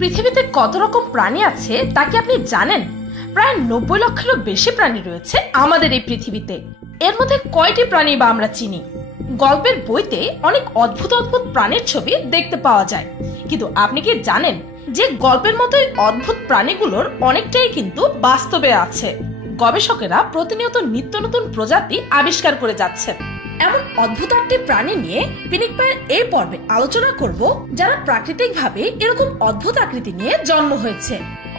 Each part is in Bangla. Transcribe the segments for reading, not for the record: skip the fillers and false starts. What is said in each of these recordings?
পৃথিবীতে কত রকম প্রাণী আছে তা কি আপনি জানেন? প্রায় 90 লক্ষেরও বেশি প্রাণী রয়েছে আমাদের এই পৃথিবীতে। এর মধ্যে কয়টি প্রাণী বা আমরা চিনি? গল্পের বইতে অনেক অদ্ভুত অদ্ভুত প্রাণীর ছবি দেখতে পাওয়া যায়, কিন্তু আপনি কি জানেন যে গল্পের মতোই অদ্ভুত প্রাণীগুলোর অনেকটাই কিন্তু বাস্তবে আছে। গবেষকেরা প্রতিনিয়ত নিত্য নতুন প্রজাতি আবিষ্কার করে যাচ্ছেন। এমন অদ্ভুত একটি প্রাণী নিয়ে পিনিক পায়ের এই পর্বে আলোচনা করব, যারা প্রাকৃতিকভাবে এরকম অদ্ভুত আকৃতি নিয়ে জন্ম হয়েছে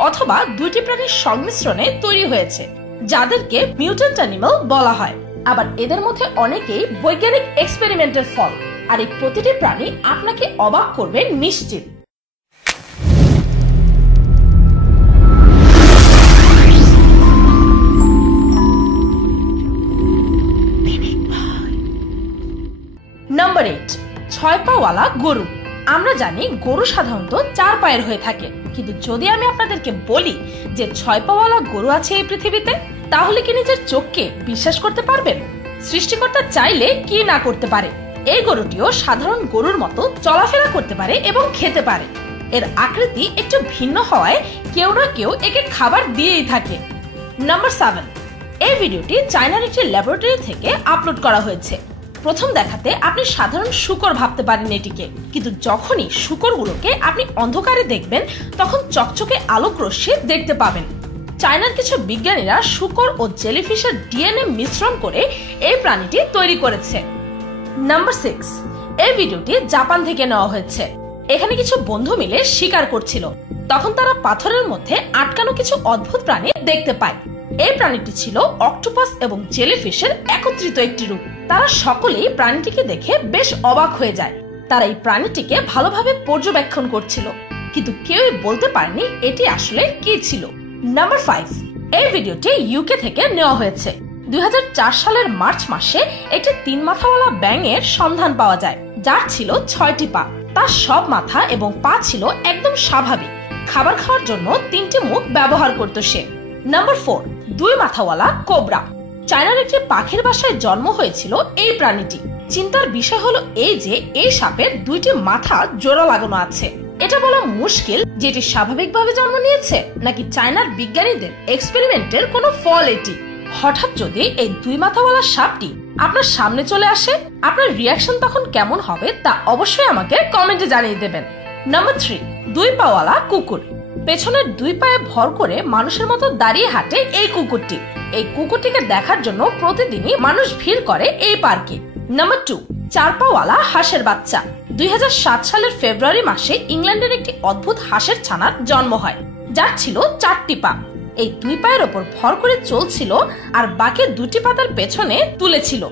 অথবা দুইটি প্রাণীর সংমিশ্রণে তৈরি হয়েছে, যাদেরকে মিউট্যান্ট অ্যানিমাল বলা হয়। আবার এদের মধ্যে অনেকেই বৈজ্ঞানিক এক্সপেরিমেন্টের ফল। আর এই প্রতিটি প্রাণী আপনাকে অবাক করবে নিশ্চিত। নাম্বার 8, 6 পাওয়ালা গরু। আমরা জানি গরু সাধারণত 4 পায়ের হয়ে থাকে, কিন্তু যদি আমি আপনাদেরকে বলি যে 6 পাওয়ালা গরু আছে এই পৃথিবীতে, তাহলে কি নিজের চোখকে বিশ্বাস করতে পারবেন? সৃষ্টিকর্তা চাইলে কি না করতে পারে। এই গরুটিও সাধারণ গরুর মতো চলাফেরা করতে পারে এবং খেতে পারে। এর আকৃতি একটু ভিন্ন হওয়ায় কেউ না কেউ একে খাবার দিয়েই থাকে। নাম্বার 7, এই ভিডিওটি চায়নার একটি ল্যাবরেটরি থেকে আপলোড করা হয়েছে। প্রথম দেখাতে আপনি সাধারণ শূকর ভাবতে পারেন এটিকে, কিন্তু যখনই শূকরগুলোকে আপনি অন্ধকারে দেখবেন তখন চকচকে আলোক রশ্মি দেখতে পাবেন। চায়নার কিছু বিজ্ঞানীরা শূকর ও জেলিফিশের ডিএনএ মিশ্রণ করে এই প্রাণীটি তৈরি করেছে। নাম্বার 6, এই ভিডিওটি জাপান থেকে নেওয়া হয়েছে। এখানে কিছু বন্ধু মিলে শিকার করছিল, তখন তারা পাথরের মধ্যে আটকানো কিছু অদ্ভুত প্রাণী দেখতে পায়। এই প্রাণীটি ছিল অক্টোপাস এবং জেলিফিশের একত্রিত একটি রূপ। তারা সকলেই প্রাণীটিকে দেখে বেশ অবাক হয়ে যায়। তারা এই প্রাণীটিকে ভালোভাবে পর্যবেক্ষণ করছিল, কিন্তু কেউই বলতে পারেনি এটি আসলে কি ছিল। নাম্বার 5, এই ভিডিওটি ইউকে থেকে নেওয়া হয়েছে। 2004 সালের মার্চ মাসে একটি 3 মাথাওয়ালা ব্যাঙের সন্ধান পাওয়া যায়, যার ছিল 6টি পা। তার সব মাথা এবং পা ছিল একদম স্বাভাবিক। খাবার খাওয়ার জন্য 3টি মুখ ব্যবহার করত সে। Number 4, 2 মাথাওয়ালা cobra. চায়নার একটি পাখির বাসায় জন্ম হয়েছিল এই প্রাণীটি। চিন্তার বিষয় হলো এই যে এই সাপের 2টি মাথা জোড়া লাগানো আছে। এটা বলা মুশকিল যেটি স্বাভাবিকভাবে জন্ম নিয়েছে নাকি চায়নার বিজ্ঞানীদের এক্সপেরিমেন্টের কোনো ফল এটি। হঠাৎ যদি এই 2 মাথাওয়ালা সাপটি আপনার সামনে চলে আসে, আপনার রিয়াকশন তখন কেমন হবে তা অবশ্যই আমাকে কমেন্টে জানিয়ে দেবেন। নাম্বার 3, 2 পাওয়ালা কুকুর। পেছনের 2 পায়ে ভর করে মানুষের মতো দাঁড়িয়ে হাঁটে এই কুকুরটি। এই কুকুরটিকে দেখার জন্য প্রতিদিনই মানুষ ভিড় করে এই পার্কে। নাম্বার 2, 4 পাওয়ালা হাঁসের বাচ্চা। 2007 সালের ফেব্রুয়ারি মাসে ইংল্যান্ডের একটি অদ্ভুত হাঁসের ছানার জন্ম হয়, যার ছিল 4টি পা। এই 2 পায়ের ওপর ভর করে চলছিল আর বাকি 2টি পাতার পেছনে তুলেছিল।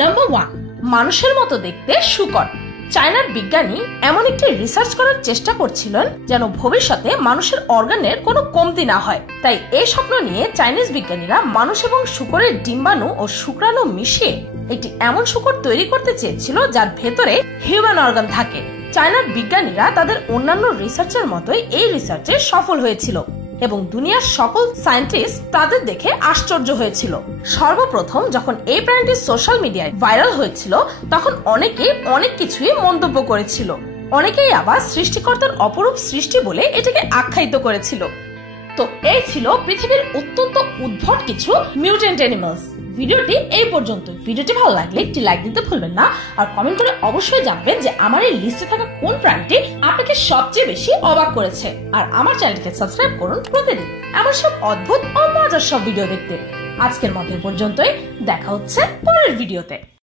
নাম্বার 1, মানুষের মতো দেখতে শূকর। চায়নার বিজ্ঞানী এমন একটি রিসার্চ করার চেষ্টা করছিলেন যেন ভবিষ্যতে মানুষের অর্গানের কোনো কমতি না হয়। তাই এই স্বপ্ন নিয়ে চাইনিজ বিজ্ঞানীরা মানুষ এবং শূকরের ডিম্বাণু ও শুক্রাণু মিশিয়ে একটি এমন শূকর তৈরি করতে চেয়েছিল যার ভেতরে হিউম্যান অর্গান থাকে। চায়নার বিজ্ঞানীরা তাদের অন্যান্য রিসার্চের মতোই এই রিসার্চে সফল হয়েছিল এবং দুনিয়ার সকল সায়েন্টিস্ট তাদের দেখে আশ্চর্য হয়েছিল। সর্বপ্রথম যখন এই প্রাণীটি সোশ্যাল মিডিয়ায় ভাইরাল হয়েছিল, তখন অনেকেই অনেক কিছুই মন্তব্য করেছিল। অনেকেই আবার সৃষ্টিকর্তার অপরূপ সৃষ্টি বলে এটাকে আখ্যায়িত করেছিল। তো এই ছিল পৃথিবীর অত্যন্ত উদ্ভট কিছু মিউট্যান্ট অ্যানিমালস। ভিডিওটি এই পর্যন্ত। ভিডিওটি ভালো লাগলে একটি লাইক দিতে ভুলবেন না, আর কমেন্ট করে অবশ্যই জানাবেন যে আমার এই লিস্টে থাকা কোন প্রাণীটি আপনাকে সবচেয়ে বেশি অবাক করেছে। আর আমার চ্যানেলকে সাবস্ক্রাইব করুন প্রতিদিন এমন সব অদ্ভুত ও মজার সব ভিডিও দেখতে। আজকের মতো পর্যন্তই, দেখা হচ্ছে পরের ভিডিওতে।